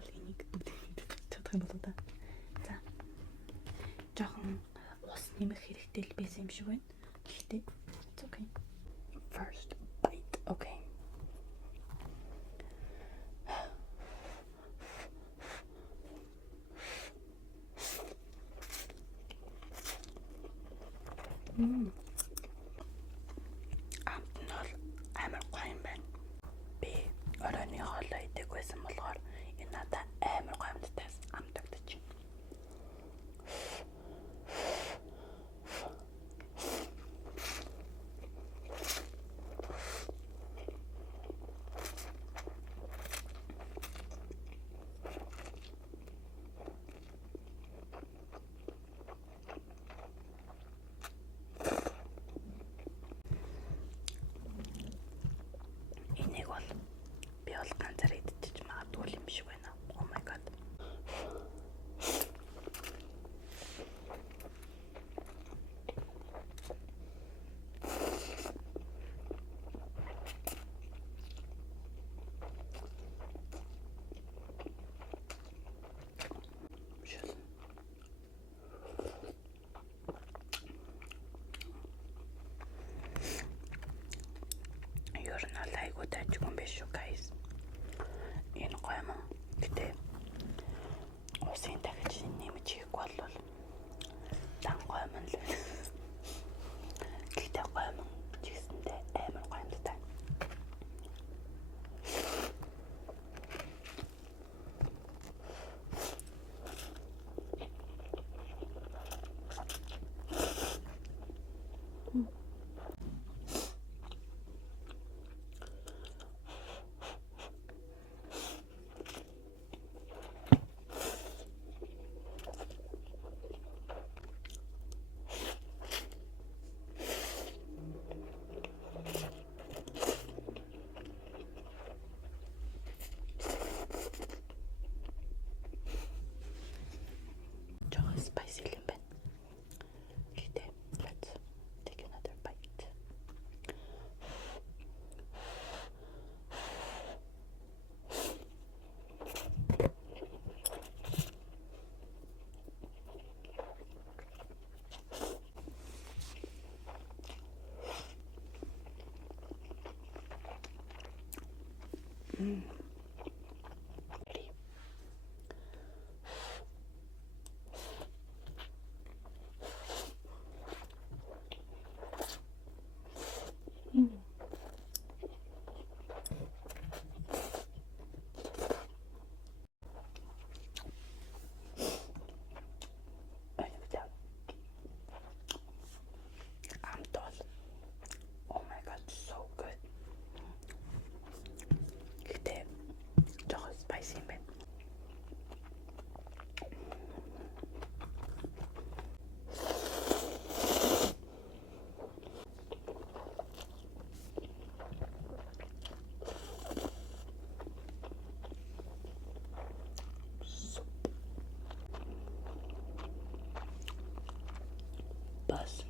бол энийг бүгд чадах юм болоо да. За. Жохон ус нэмэх хэрэгтэй л байсан юм шиг байна. Гэхдээ it's okay. First bite. Okay. Амт нь бол амар гоё юм байна. Би оройны хоолой идэх байсан болохоор энэ надад амар гоё амттай амтагдаж байна. Энийг бол би бол ганцаар идчих магадгүй юм шиг байна. Oh my god. Ер нь бол айгуу тажиг юм биш үү guys. Энэ гоё юм. Гэтэ усын дахиж нэмж хийхгүй бол дан гоё юм л. Гэтэ гоё юм чигсэндээ амар гоё юм даа. Spicy юм байна. Гэтэ let's take another bite. Oh my god, so good. Гэтэ жоохон spicy юм байна. Бас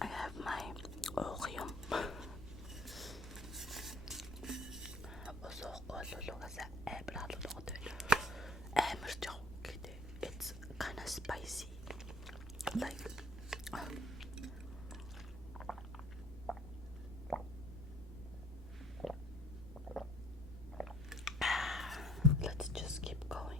I have my ogium. It's kind of spicy. Like let's just keep going.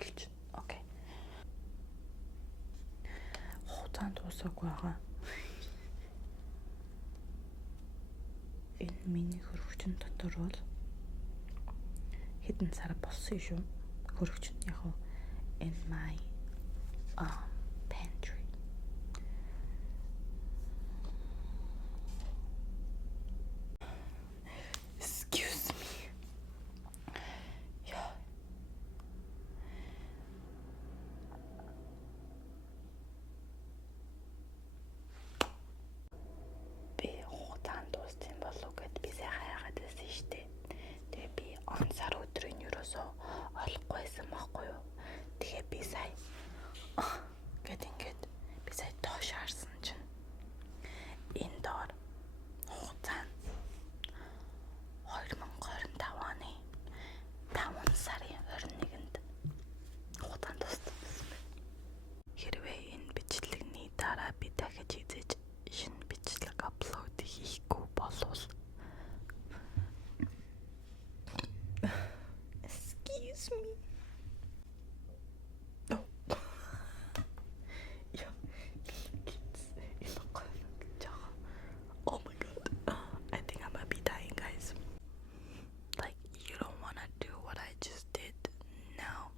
өгүүлж. Окей. Хугацаанд дуусаагүй байгаа. Энэ миний хөрөгчн дотор бол хэдэн сар болсон шүү. Хөрөгчн яг in my pantry. Excuse me. Yeah. Би хугацаанд дууссан болов гэд би сайхан яагаад байсан шүү дээ. Тэгээ би он сар өдрийн ерөөсөө олохгүйсэн байхгүй юу. Тэгээ би сая ингээд би сая доош харсан чинь энэ доор хугацаа 2025 оны 5 сарын 21-нд хугацаанд дууссан. Хэрвээ энэ бичлэгний дараа би дахиж хийж шинэ бичлэг аплод хийхгүй болвол excuse me. Oh my god. I think I might be dying, guys. Like, you don't want to do what I just did now.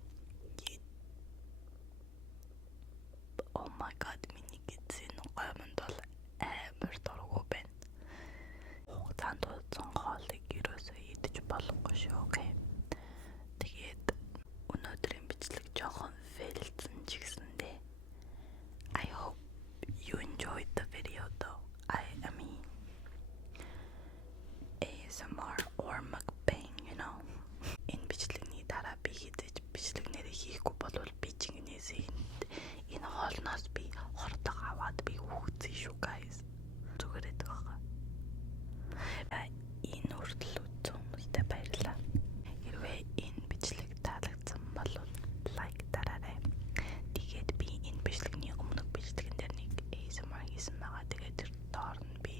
Oh my god, миний гидсэн гомонд бол амар дургу байна. Хугацаанд дууссан хоолыг ерөөсөө идэж болохгүй шүү, окей. Тэгээд өнөөдрийн бичлэг жоохон фейлдсэн ч гэсэндээ I hope you enjoyed the video though. I mean ASMR or mukbang, you know. Энэ бичлэгний дараа би хідэж бичлэг нэрээ хийхгүй болвол би чингнээс энэ хоолноос би хортог аваад би хүүцэн шүү, guys. Зүгээрээ байгаа. Энэ хүртэл үзсэн хүмүүстээ баярлалаа. Хэрвээ энэ бичлэг таалагдсан бол лайк дараарай. Тэгээд би энэ бичлэгний өмнөх бичлэгэн дээр нэг ASMR хийсэн байгаа. Тэгээд тэр доор нь би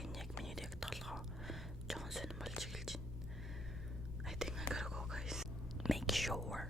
энэ яг миний яг толгоо жоохон сонирмолж эхэлж байна. I think I gotta go, guys. Make sure